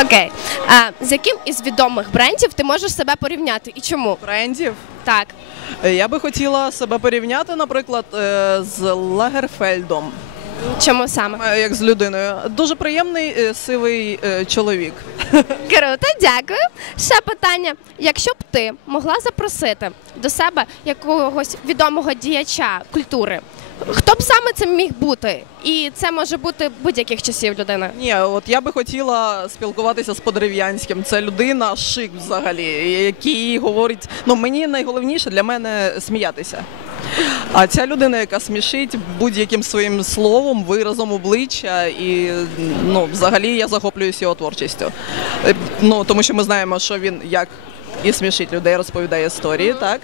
Окей. А, з яким із відомих брендів ти можеш себе порівняти і чому? Брендів. Так. Я би хотіла себе порівняти, наприклад, е, з Лагерфельдом, Чому саме? е, як з людиною. Дуже приємний е, сивий чоловік. Круто, дякую. Ще питання: якщо б ти могла запросити до себе якогось відомого діяча культури, хто б саме це міг бути? І це може бути будь-яких часів людини. Ні, от я би хотіла спілкуватися з Подерев'янським. Це людина шик взагалі, який говорить. Ну мені найголовніше для мене сміятися. А ця людина, яка смішить будь-яким своїм словом, виразом обличчя, і ну, взагалі я захоплююсь його творчістю. Е, Ну тому що ми знаємо, що він як. І смішить людей, розповідає історії, так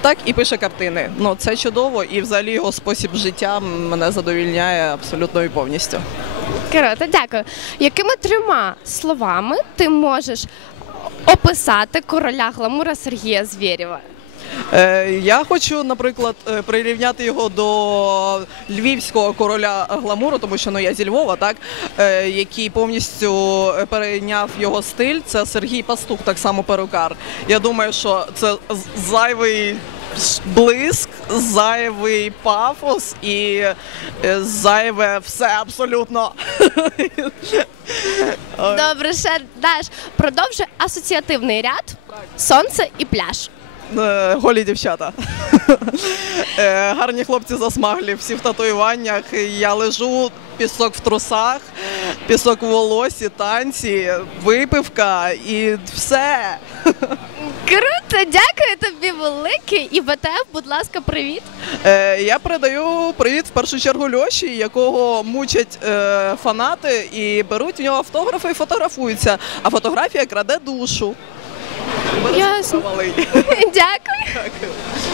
так і пише картини. Ну це чудово, і взагалі його спосіб життя мене задовільняє абсолютно і повністю. Круто, дякую. Якими трьома словами ти можеш описати короля гламура Сергія Звєрєва? Е, Я хочу, наприклад, е, прирівняти його до львівського короля гламуру, тому що ну я зі Львова, так е, який повністю перейняв його стиль. Це Сергій Пастух, так само перукар. Я думаю, що це зайвий блиск, зайвий пафос і зайве все абсолютно. Добре, ще даш. Продовжуй асоціативний ряд, сонце і пляж. Е, Голі дівчата. Е, Гарні хлопці засмаглі, всі в татуюваннях. Я лежу, пісок в трусах, пісок в волосі, танці, випивка і все. Круто, дякую тобі велике. І БТФ, будь ласка, привіт. Е, Я передаю привіт в першу чергу Льоші, якого мучать е, фанати і беруть в нього автографи і фотографуються. А фотографія краде душу. Ясно. Малий. Дякую.